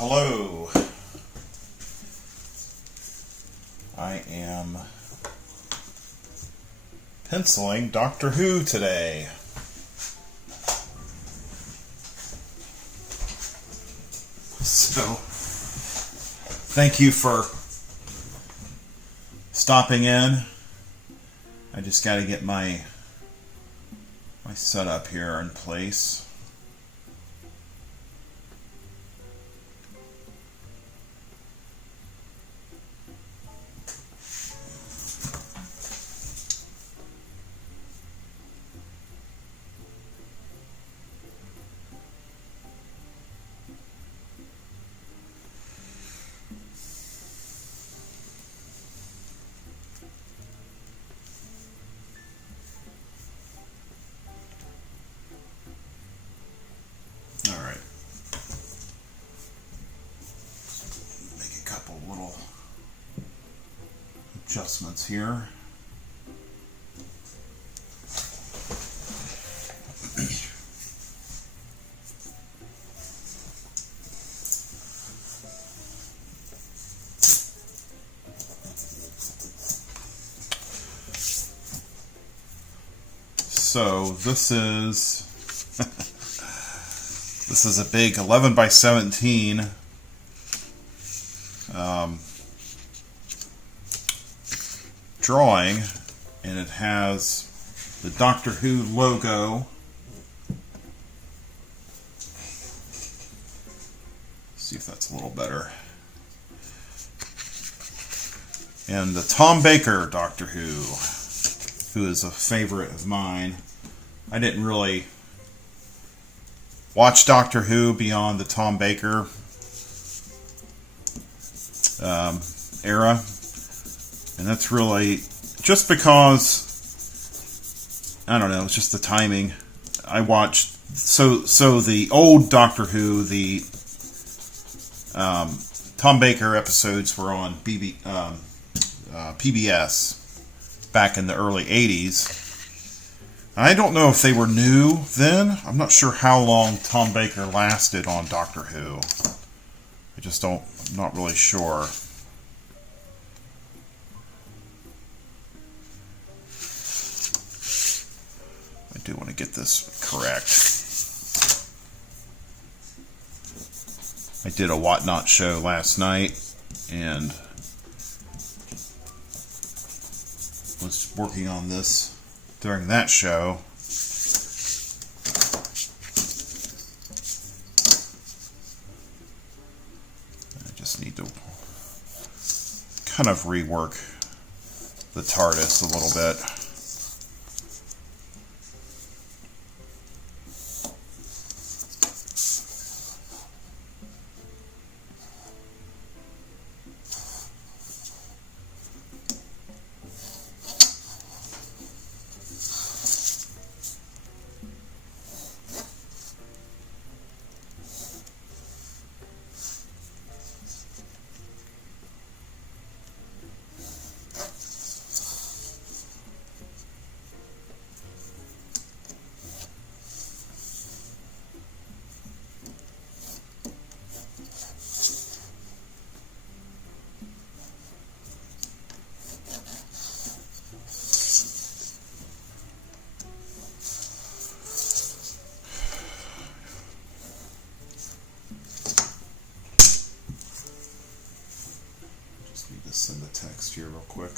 Hello. I am penciling Doctor Who today. So, thank you for stopping in. I just got to get my setup here in place. Alright. Make a couple little adjustments here. So this is a big 11 by 17 drawing, and it has the Doctor Who logo. See if that's a little better. And the Tom Baker Doctor Who is a favorite of mine. I didn't really watch Doctor Who beyond the Tom Baker era, and that's really just because, I don't know, it's just the timing. I watched so the old Doctor Who, the Tom Baker episodes were on PBS back in the early 80s. I don't know if they were new then. I'm not sure how long Tom Baker lasted on Doctor Who. I'm not really sure. I do want to get this correct. I did a Whatnot show last night and was working on this during that show. I just need to kind of rework the TARDIS a little bit. Send the text here real quick.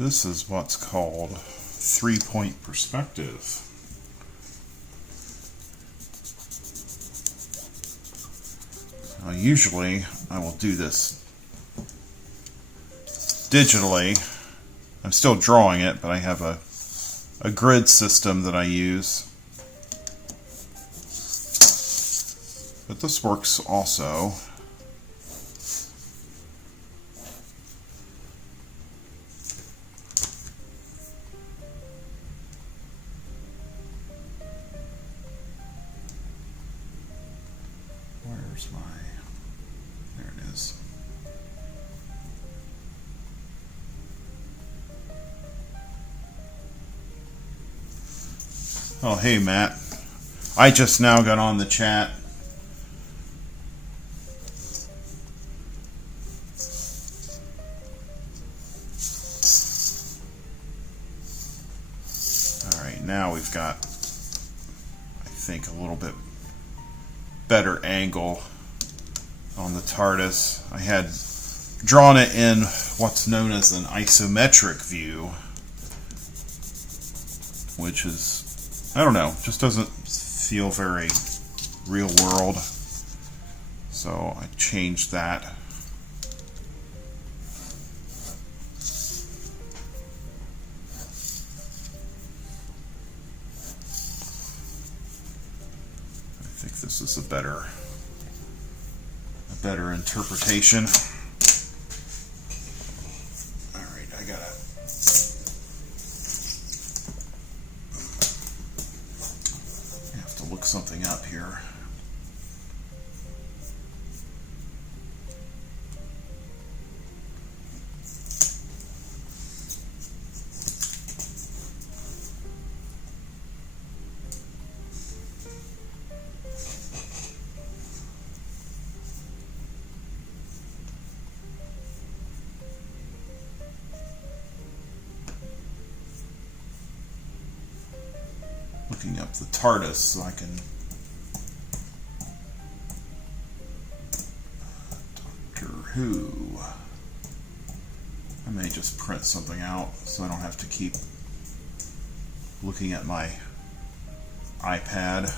This is what's called three-point perspective. Now, usually I will do this digitally. I'm still drawing it, but I have a grid system that I use. But this works also. Where's my... There it is. Oh, hey, Matt. I just now got on the chat. All right, now we've got, I think, a little bit better angle on the TARDIS. I had drawn it in what's known as an isometric view, which is, I don't know, just doesn't feel very real world. So I changed that. I think this is a better interpretation. All right, I have to look something up here. Looking up the TARDIS so I can... Doctor Who. I may just print something out so I don't have to keep looking at my iPad.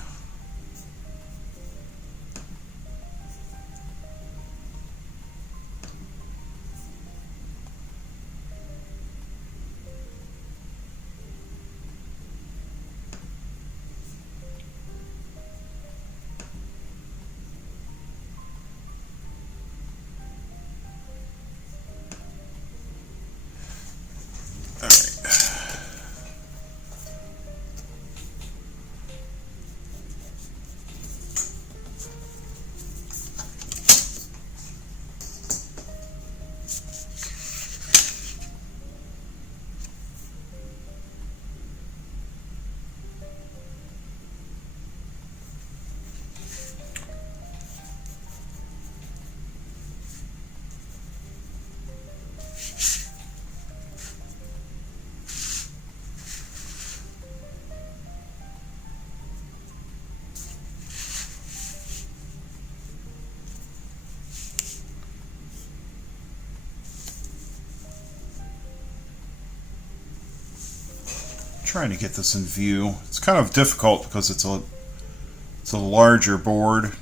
Trying to get this in view. It's kind of difficult because it's a larger board.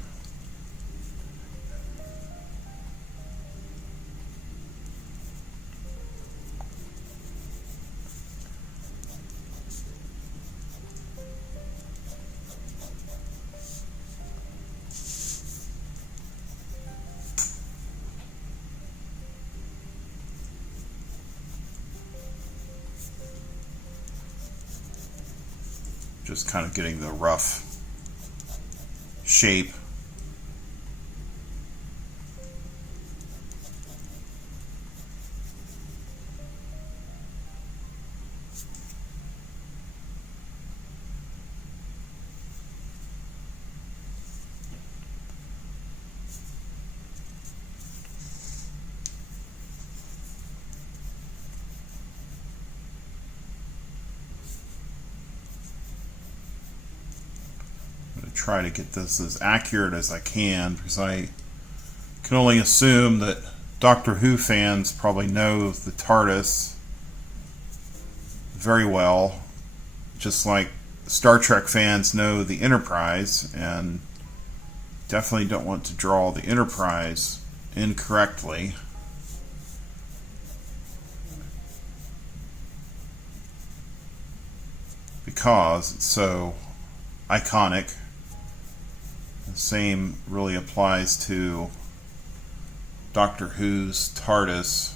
Just kind of getting the rough shape. Try to get this as accurate as I can, because I can only assume that Doctor Who fans probably know the TARDIS very well, just like Star Trek fans know the Enterprise, and definitely don't want to draw the Enterprise incorrectly. Because it's so iconic. The same really applies to Doctor Who's TARDIS.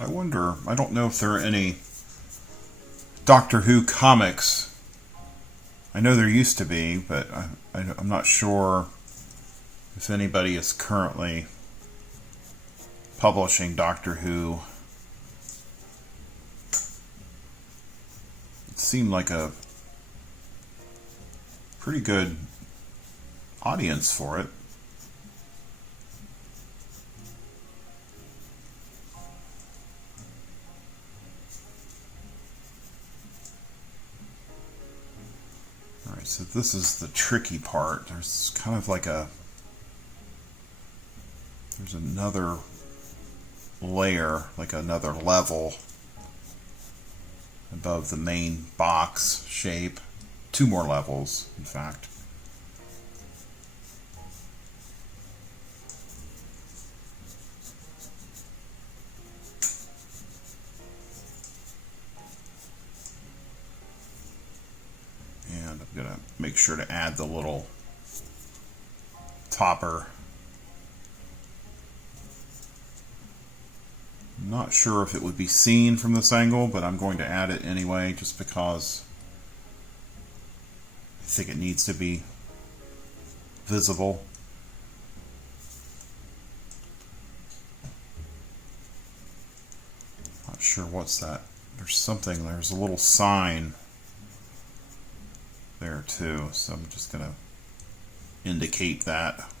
I wonder, I don't know if there are any Doctor Who comics. I know there used to be, but I'm not sure if anybody is currently publishing Doctor Who. It seemed like a pretty good audience for it. Alright, so this is the tricky part. There's kind of like there's another layer, like another level above the main box shape. 2 more levels, in fact. And I'm going to make sure to add the little topper. I'm not sure if it would be seen from this angle, but I'm going to add it anyway, just because I think it needs to be visible. Not sure what's that. There's a little sign there too, so I'm just going to indicate that.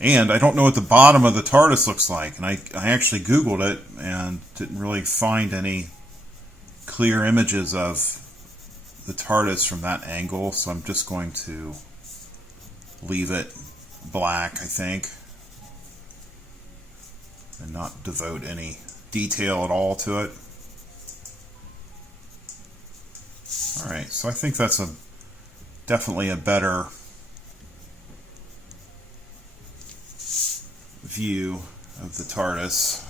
And I don't know what the bottom of the TARDIS looks like, and I actually Googled it and didn't really find any clear images of the TARDIS from that angle, so I'm just going to leave it black, I think, and not devote any detail at all to it. Alright, so I think that's definitely a better view of the TARDIS.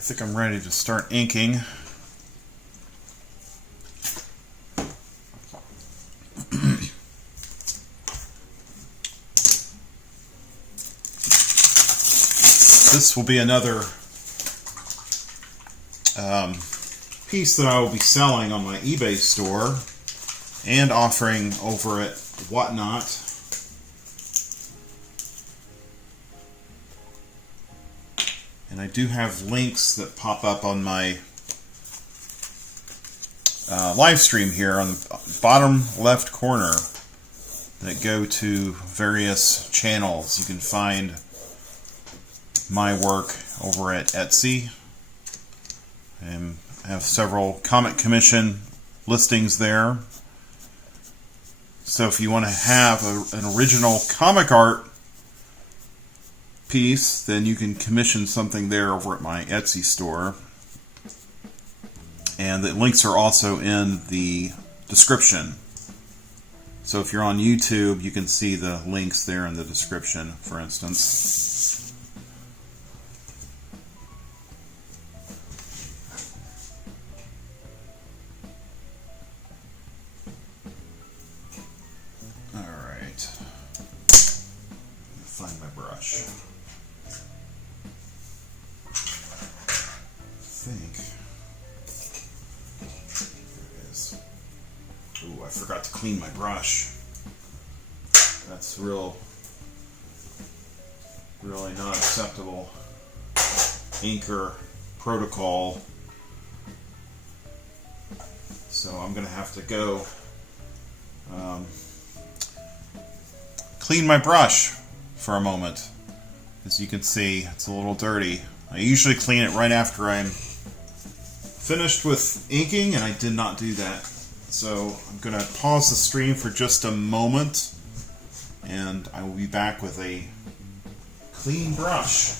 I think I'm ready to start inking. This will be another piece that I will be selling on my eBay store and offering over at Whatnot. And I do have links that pop up on my live stream here on the bottom left corner that go to various channels. You can find my work over at Etsy, and I have several Comic Commission listings there. So if you want to have an original comic art piece, then you can commission something there over at my Etsy store. And the links are also in the description. So if you're on YouTube, you can see the links there in the description, for instance. Alright. Find my brush. I think. There it is. Ooh, I forgot to clean my brush. That's really not acceptable. Inker protocol. So I'm going to have to go clean my brush for a moment. As you can see, it's a little dirty. I usually clean it right after I'm finished with inking, and I did not do that. So I'm going to pause the stream for just a moment, and I will be back with a clean brush.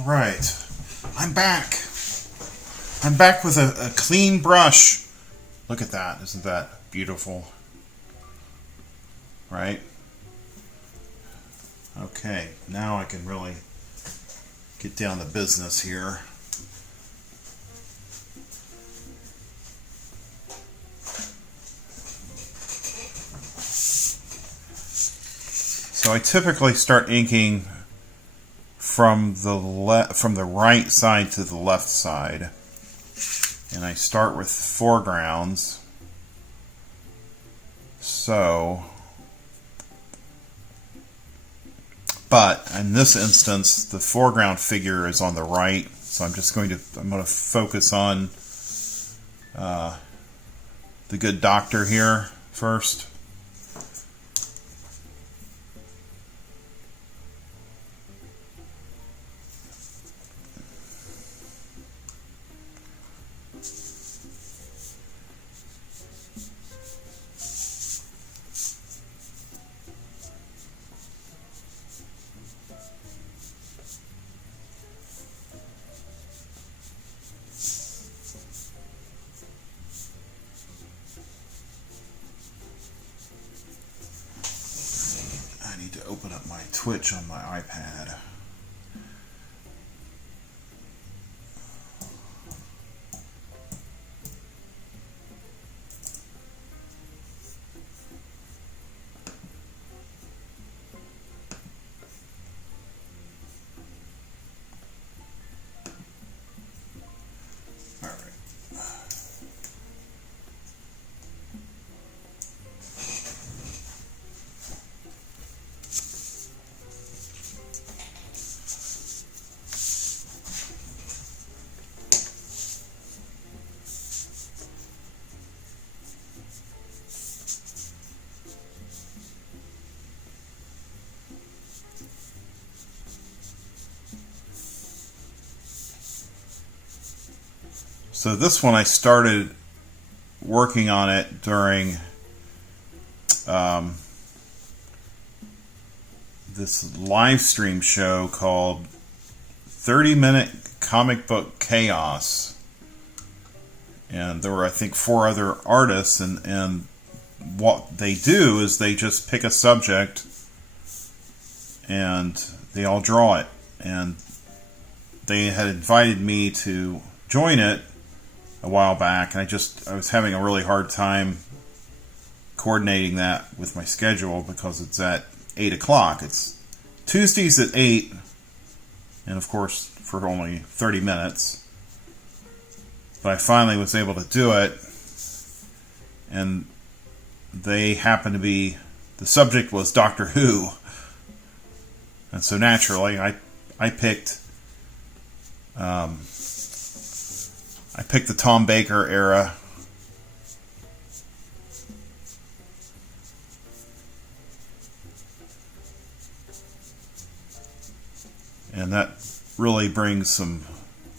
All right. I'm back. I'm back with a clean brush. Look at that. Isn't that beautiful? Right? Okay. Now I can really get down to business here. So I typically start inking from the right side to the left side, and I start with foregrounds. But in this instance, the foreground figure is on the right, so I'm going to focus on the good doctor here first. Open up my Twitch on my iPad. All right. So this one I started working on it during this live stream show called 30-Minute Comic Book Chaos. And there were, I think, 4 other artists, and what they do is they just pick a subject and they all draw it. And they had invited me to join it a while back, and I was having a really hard time coordinating that with my schedule because it's at 8 o'clock. It's Tuesdays at 8, and of course for only 30 minutes. But I finally was able to do it, and they happened to be, the subject was Doctor Who, and so naturally I picked the Tom Baker era. And that really brings some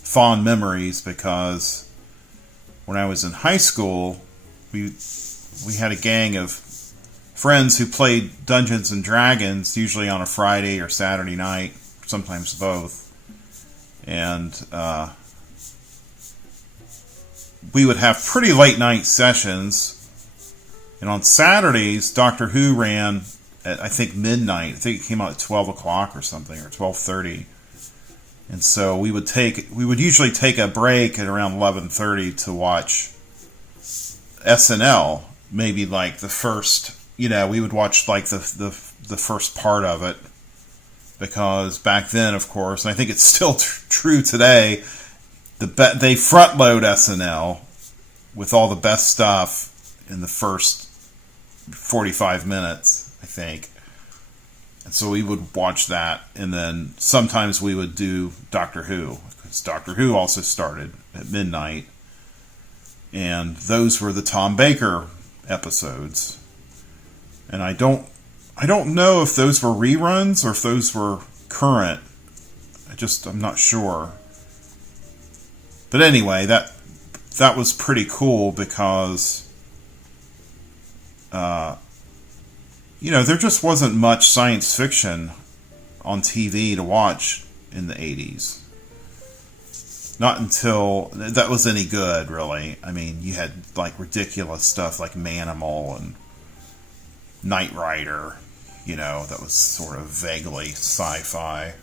fond memories because when I was in high school, we had a gang of friends who played Dungeons and Dragons, usually on a Friday or Saturday night, sometimes both. And we would have pretty late night sessions. And on Saturdays, Doctor Who ran at, I think, midnight. I think it came out at 12 o'clock or something, or 12:30. And so we would usually take a break at around 11:30 to watch SNL. Maybe like the first, we would watch like the first part of it. Because back then, of course, and I think it's still true today, they front load SNL with all the best stuff in the first 45 minutes, I think. And so we would watch that, and then sometimes we would do Doctor Who, because Doctor Who also started at midnight, and those were the Tom Baker episodes. And I don't know if those were reruns or if those were current. I'm not sure. But anyway, that was pretty cool because there just wasn't much science fiction on TV to watch in the 80s. not until that was any good, really. I mean, you had like ridiculous stuff like Manimal and Knight Rider, that was sort of vaguely sci-fi.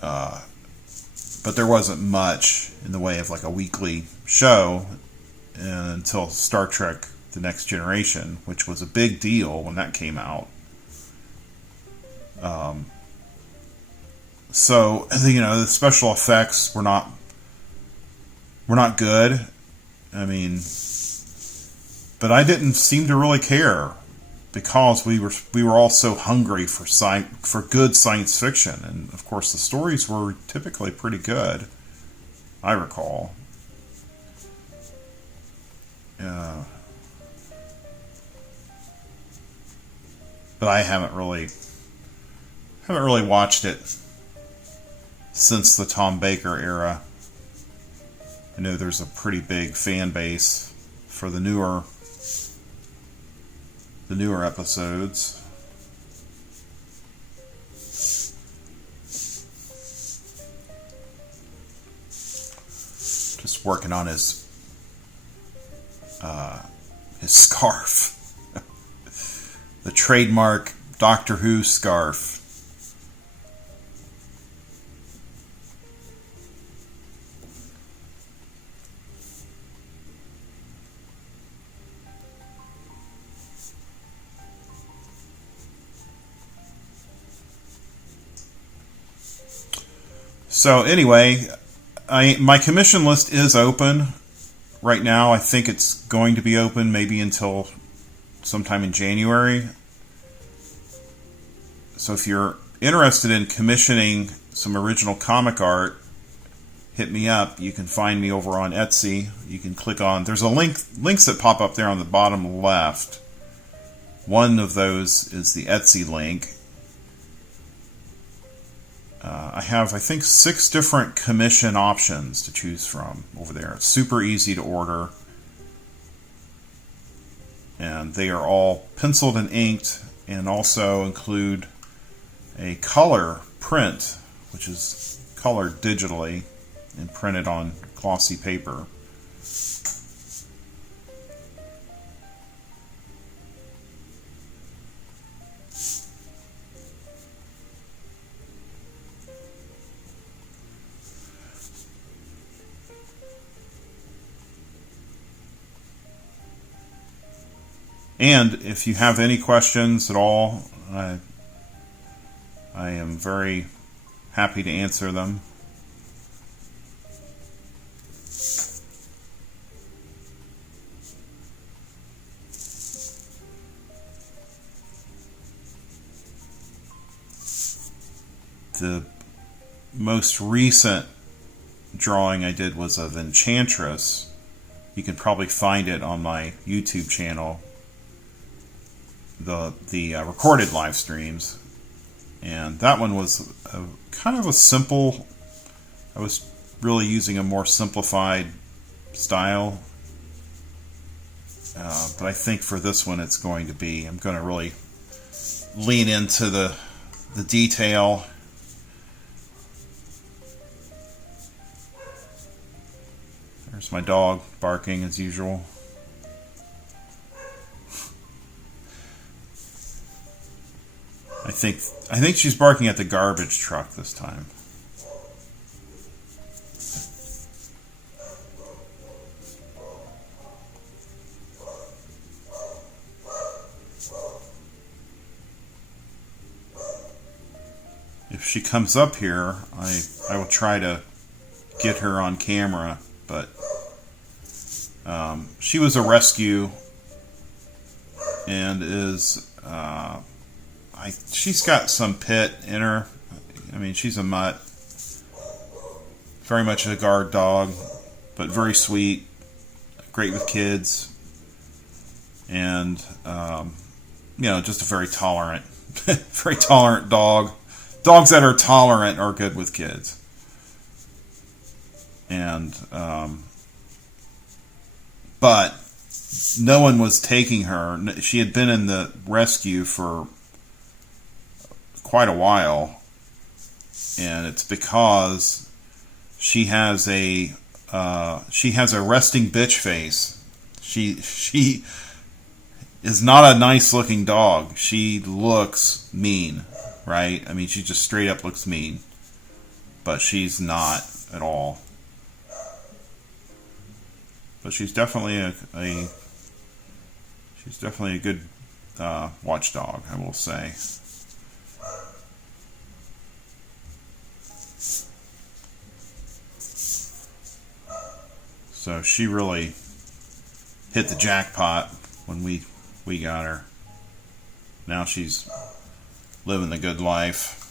But there wasn't much in the way of like a weekly show until Star Trek The Next Generation, which was a big deal when that came out. So, the special effects were not good. I mean, but I didn't seem to really care because we were all so hungry for good science fiction, and of course the stories were typically pretty good. I recall. But I haven't really watched it since the Tom Baker era. I know there's a pretty big fan base for the newer episodes. Just working on his scarf. The trademark Doctor Who scarf. So anyway, my commission list is open right now. I think it's going to be open maybe until sometime in January. So if you're interested in commissioning some original comic art, hit me up. You can find me over on Etsy. You can click on, there's a links that pop up there on the bottom left. One of those is the Etsy link. I have, I think, 6 different commission options to choose from over there. It's super easy to order. And they are all penciled and inked, and also include a color print, which is colored digitally and printed on glossy paper. And if you have any questions at all, I am very happy to answer them. The most recent drawing I did was of Enchantress. You can probably find it on my YouTube channel. The recorded live streams, and that one was kind of a simple. I was really using a more simplified style, but I think for this one I'm going to really lean into the detail. There's my dog barking as usual. I think she's barking at the garbage truck this time. If she comes up here, I will try to get her on camera, but she was a rescue and is she's got some pit in her. I mean, she's a mutt. Very much a guard dog, but very sweet, great with kids, and just a very tolerant, very tolerant dog. Dogs that are tolerant are good with kids. And but no one was taking her. She had been in the rescue for quite a while, and it's because she has a resting bitch face. She is not a nice looking dog. She looks mean, right? I mean, she just straight up looks mean, but she's not at all. But she's definitely a good watchdog, I will say. So she really hit the jackpot when we got her. Now she's living the good life.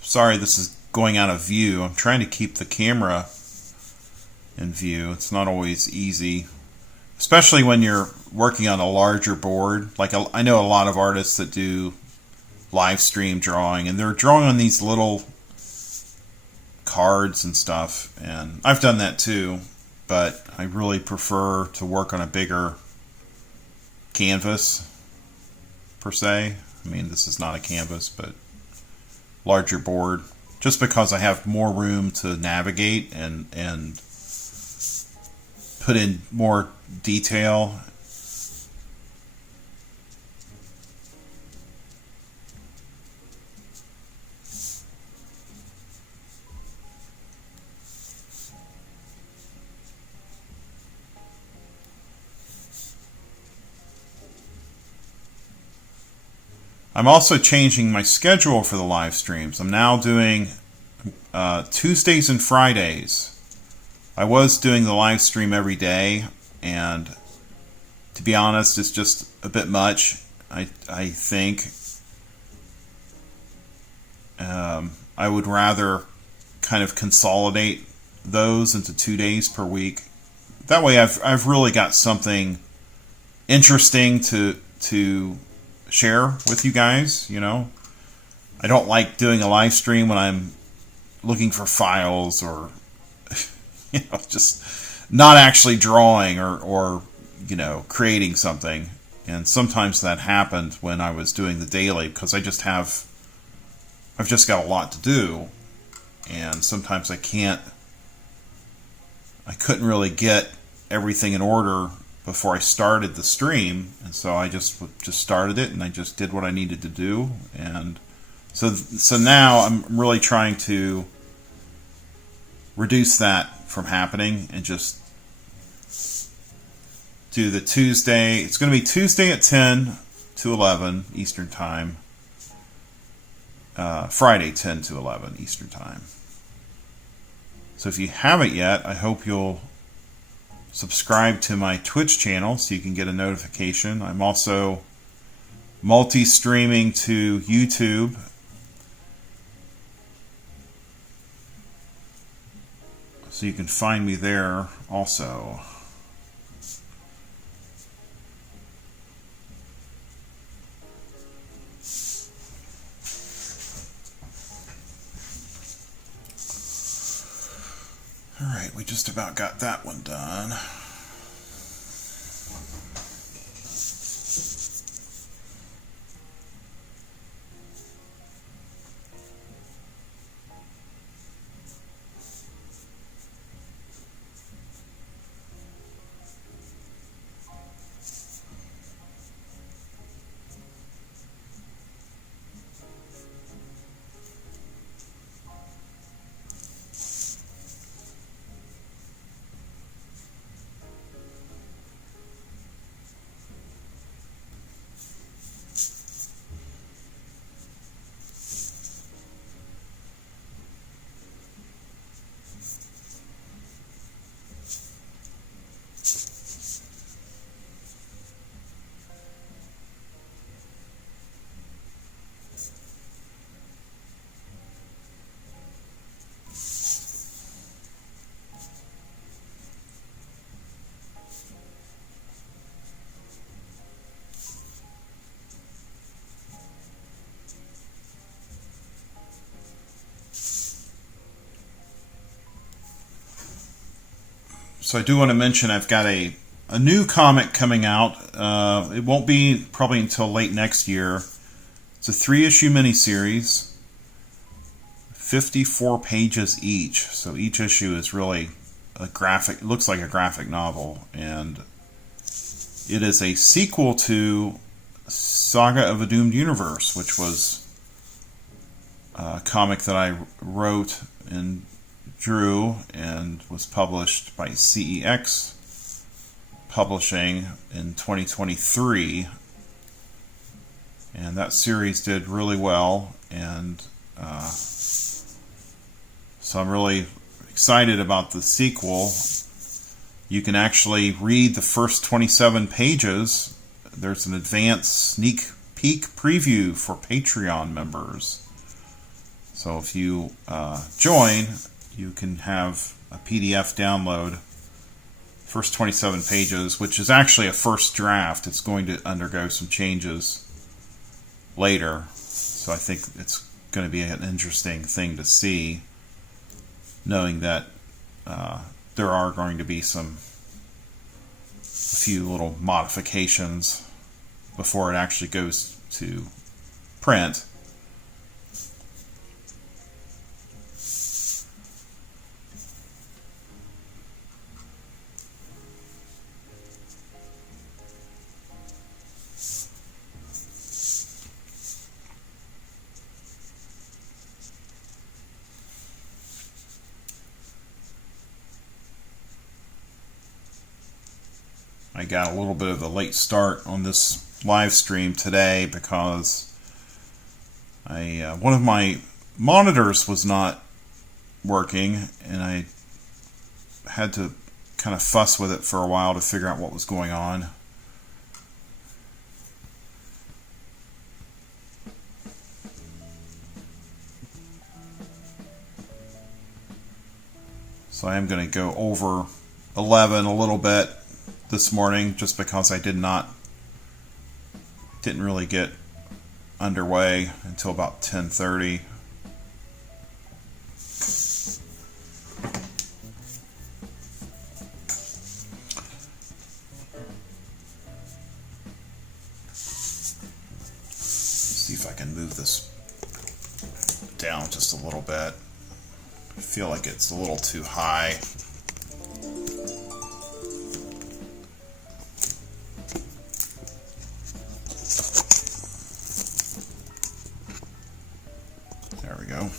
Sorry, this is going out of view. I'm trying to keep the camera in view. It's not always easy, especially when you're working on a larger board. Like, I know a lot of artists that do live stream drawing, and they're drawing on these little cards and stuff, and I've done that too, but I really prefer to work on a bigger canvas, per se. I mean, this is not a canvas, but larger board, just because I have more room to navigate and put in more detail. I'm also changing my schedule for the live streams. I'm now doing Tuesdays and Fridays. I was doing the live stream every day, and to be honest, it's just a bit much. I think I would rather kind of consolidate those into 2 days per week. That way, I've really got something interesting to share with you guys. You know, I don't like doing a live stream when I'm looking for files or just not actually drawing or creating something. And sometimes that happened when I was doing the daily, because I've just got a lot to do, and sometimes I couldn't really get everything in order before I started the stream, and so I just started it, and I just did what I needed to do. And so now I'm really trying to reduce that from happening and just do the Tuesday. It's going to be Tuesday at 10 to 11 Eastern Time, Friday 10 to 11 Eastern Time. So if you haven't yet, I hope you'll subscribe to my Twitch channel so you can get a notification. I'm also multi-streaming to YouTube. So you can find me there also. Alright, we just about got that one done. So I do want to mention I've got a a new comic coming out. It won't be probably until late next year. It's a 3-issue miniseries, 54 pages each. So each issue is really a graphic, it looks like a graphic novel, and it is a sequel to Saga of a Doomed Universe, which was a comic that I wrote and drew and was published by CEX Publishing in 2023. And that series did really well, and so I'm really excited about the sequel. You can actually read the first 27 pages. There's an advanced sneak peek preview for Patreon members. So if you join, you can have a PDF download. First 27 pages, which is actually a first draft. It's going to undergo some changes later. So I think it's going to be an interesting thing to see, knowing that there are going to be a few little modifications before it actually goes to print. I got a little bit of a late start on this live stream today because one of my monitors was not working, and I had to kind of fuss with it for a while to figure out what was going on. So I am going to go over 11 a little bit this morning, just because I didn't really get underway until about 10:30. See if I can move this down just a little bit. I feel like it's a little too high. There we go.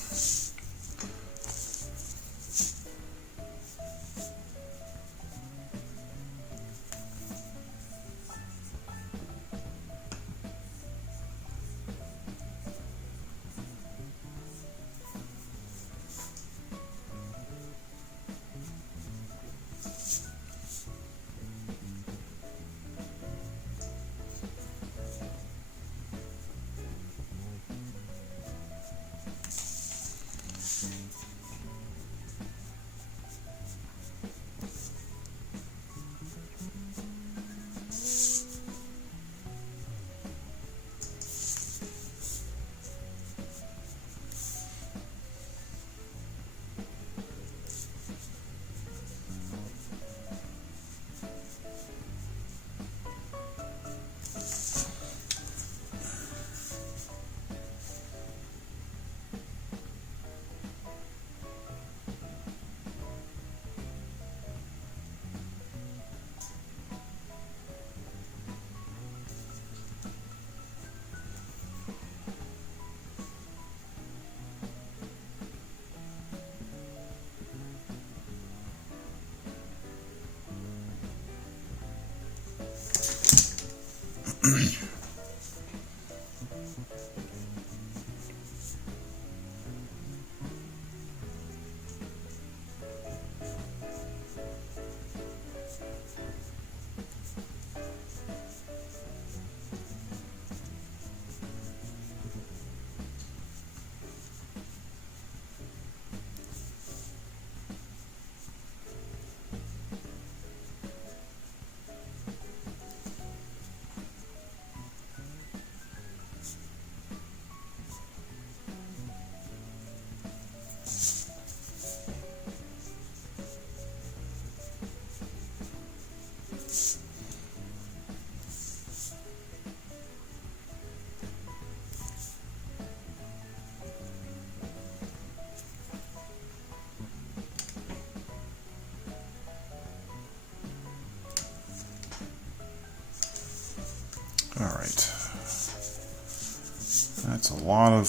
lot of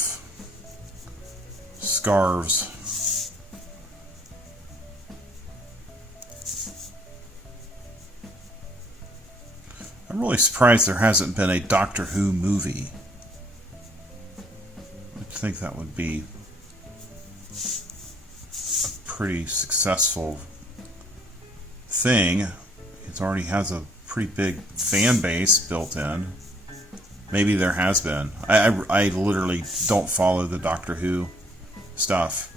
scarves. I'm really surprised there hasn't been a Doctor Who movie. I think that would be a pretty successful thing. It already has a pretty big fan base built in. Maybe there has been. I literally don't follow the Doctor Who stuff.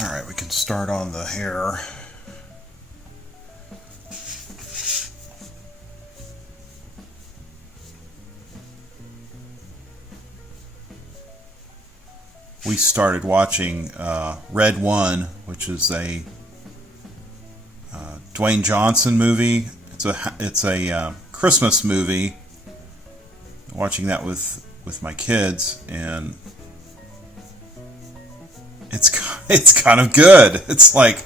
Alright, we can start on the hair. We started watching Red One, which is a Dwayne Johnson movie. It's a Christmas movie. Watching that with my kids, and it's kind of good. It's like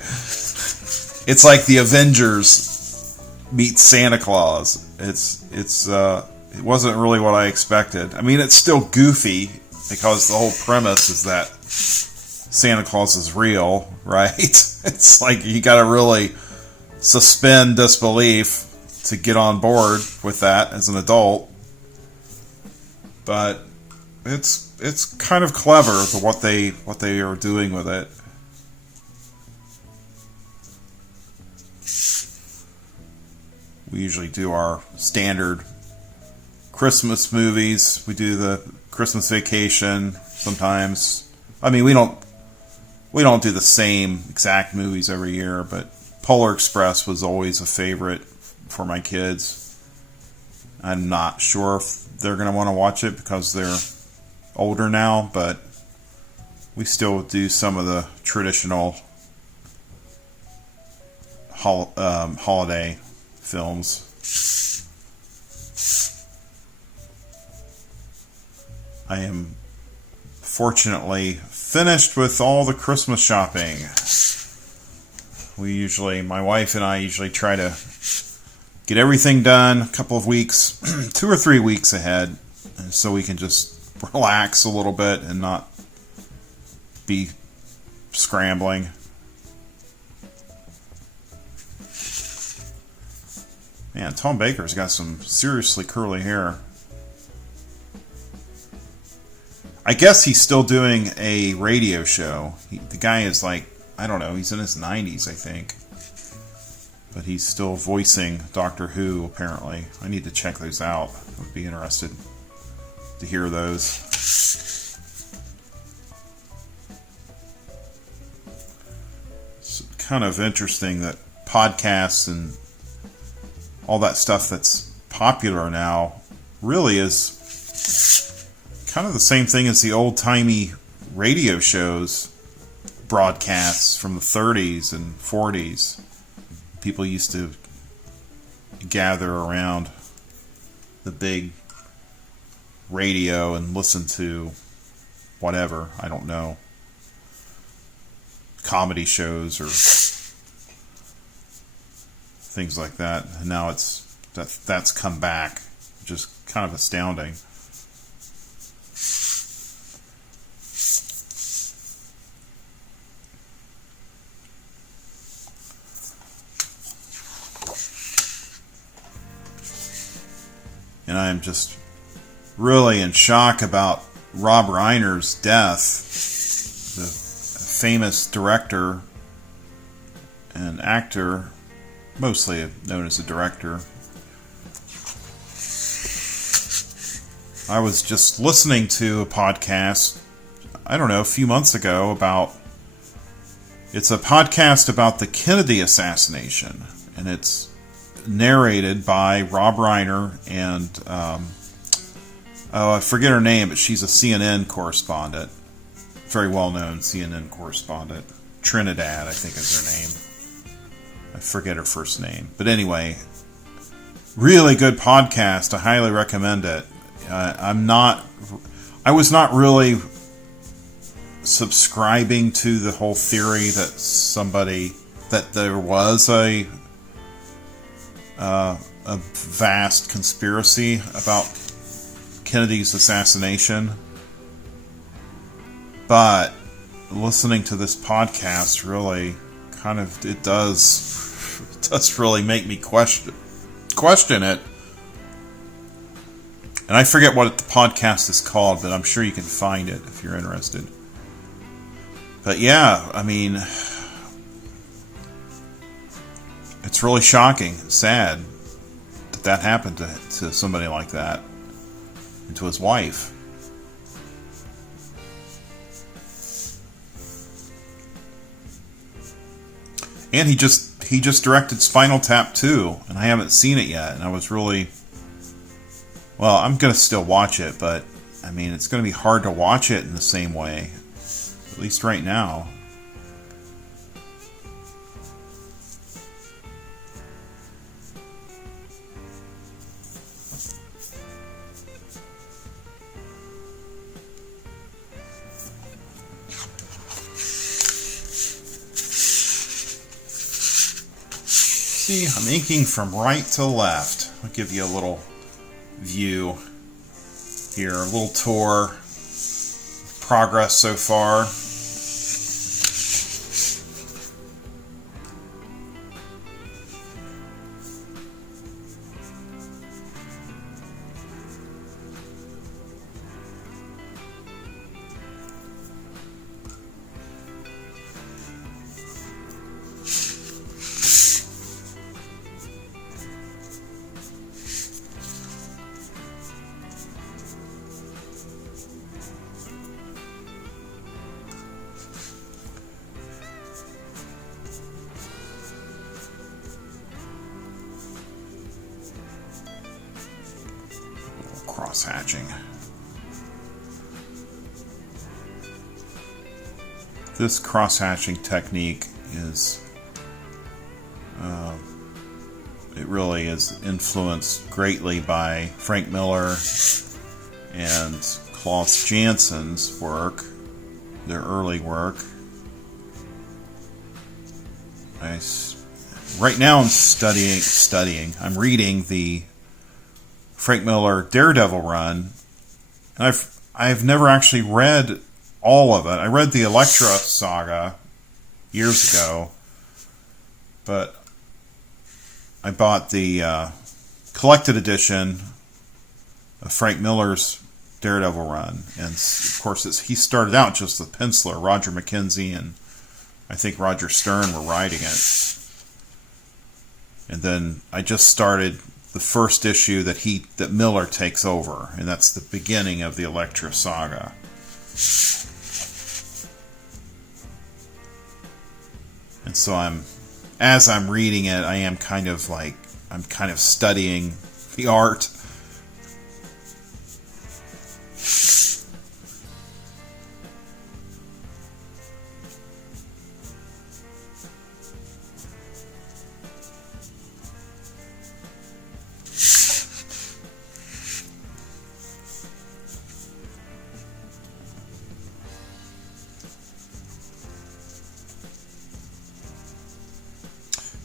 the Avengers meets Santa Claus. It wasn't really what I expected. I mean, it's still goofy because the whole premise is that Santa Claus is real, right? It's like you got to really suspend disbelief to get on board with that as an adult. But it's kind of clever for what they are doing with it. We usually do our standard Christmas movies. We do the Christmas Vacation sometimes. I mean, we don't do the same exact movies every year, but Polar Express was always a favorite for my kids. I'm not sure if they're going to want to watch it because they're older now, but we still do some of the traditional holiday films. I am fortunately finished with all the Christmas shopping. My wife and I usually try to get everything done a couple of weeks, 2 or 3 weeks ahead, so we can just relax a little bit and not be scrambling. Man, Tom Baker's got some seriously curly hair. I guess he's still doing a radio show. The guy is like, I don't know, he's in his 90s, I think. But he's still voicing Doctor Who, apparently. I need to check those out. I would be interested to hear those. It's kind of interesting that podcasts and all that stuff that's popular now really is kind of the same thing as the old-timey radio shows, broadcasts from the 30s and 40s. People used to gather around the big radio and listen to whatever, I don't know, comedy shows or things like that. And now that's come back, which is kind of astounding. And I am just really in shock about Rob Reiner's death, the famous director and actor mostly known as a director. I was just listening to a podcast, I don't know, a few months ago it's a podcast about the Kennedy assassination, and it's narrated by Rob Reiner and, I forget her name, but she's a CNN correspondent, very well-known CNN correspondent. Trinidad, I think is her name. I forget her first name. But anyway, really good podcast. I highly recommend it. I was not really subscribing to the whole theory that there was a vast conspiracy about Kennedy's assassination, but listening to this podcast really kind of it does really make me question it. And I forget what the podcast is called, but I'm sure you can find it if you're interested. But yeah, I mean, it's really shocking, sad that happened to somebody like that, and to his wife. And he just directed Spinal Tap 2, and I haven't seen it yet, and I was really... Well, I'm going to still watch it, but, I mean, it's going to be hard to watch it in the same way. At least right now. See, I'm inking from right to left. I'll give you a little view here, a little tour. Progress so far. Cross-hatching. This cross-hatching technique is it really is influenced greatly by Frank Miller and Klaus Jansen's work, their early work. Right now I'm studying. I'm reading the Frank Miller Daredevil run, and I've never actually read all of it. I read the Elektra saga years ago, but I bought the collected edition of Frank Miller's Daredevil run, and of course he started out just the penciler. Roger McKenzie and I think Roger Stern were writing it, and then I just started the first issue that Miller takes over, and that's the beginning of the Elektra saga. And so as I'm reading it, I'm kind of studying the art.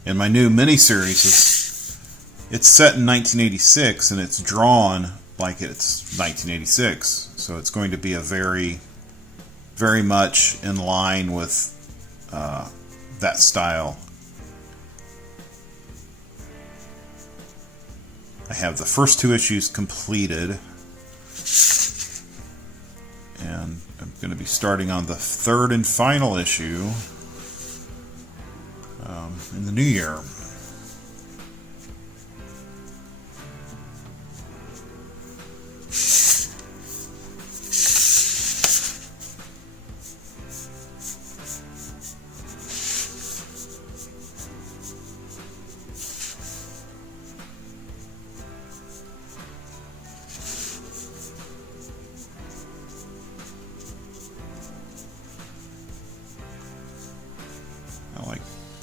And my new miniseries it's set in 1986, and it's drawn like it's 1986. So it's going to be a very, very much in line with that style. I have the first 2 issues completed, and I'm going to be starting on the 3rd and final issue in the new year.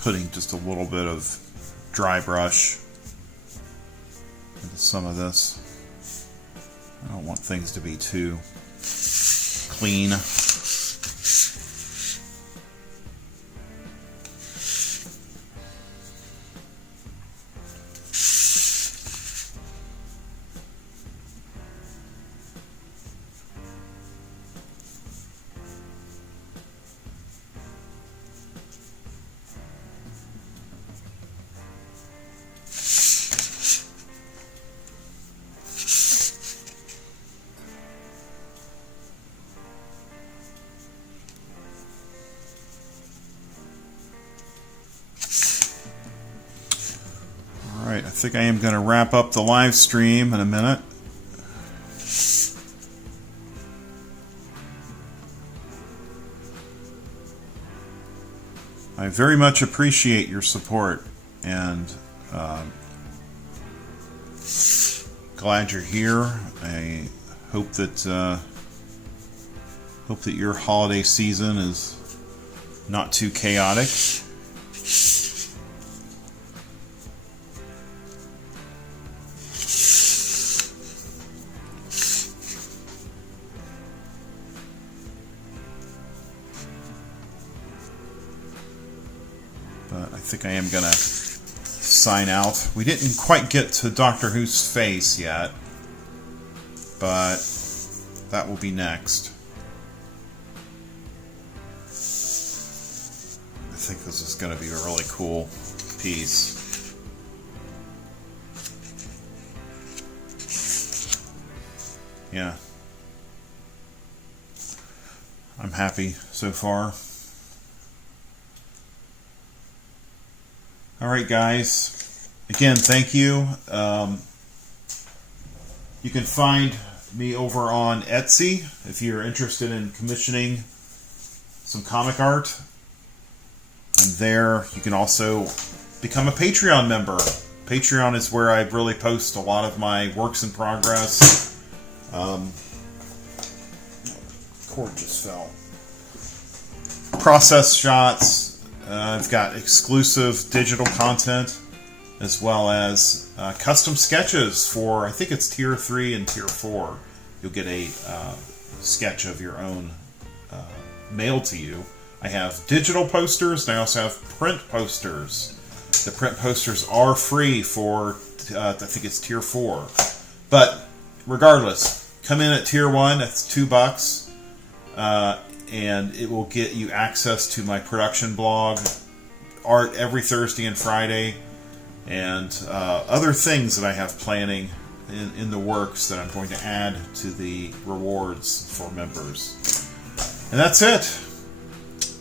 putting just a little bit of dry brush into some of this. I don't want things to be too clean. Alright, I think I am going to wrap up the live stream in a minute. I very much appreciate your support, and glad you're here. I hope that your holiday season is not too chaotic. I think I am going to sign out. We didn't quite get to Doctor Who's face yet, but that will be next. I think this is going to be a really cool piece. Yeah. I'm happy so far. Alright guys, again thank you. You can find me over on Etsy if you're interested in commissioning some comic art. I'm there. You can also become a Patreon member. Patreon is where I really post a lot of my works in progress. Cord just fell. Process shots. I've got exclusive digital content, as well as custom sketches for, I think it's Tier 3 and Tier 4. You'll get a sketch of your own mailed to you. I have digital posters, and I also have print posters. The print posters are free for, I think it's Tier 4. But regardless, come in at Tier 1, that's $2. And it will get you access to my production blog, art every Thursday and Friday, and other things that I have planning in the works that I'm going to add to the rewards for members. And that's it.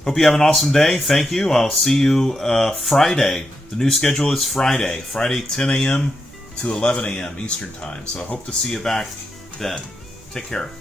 Hope you have an awesome day. Thank you. I'll see you Friday. The new schedule is Friday. Friday 10 a.m. to 11 a.m. Eastern Time. So I hope to see you back then. Take care.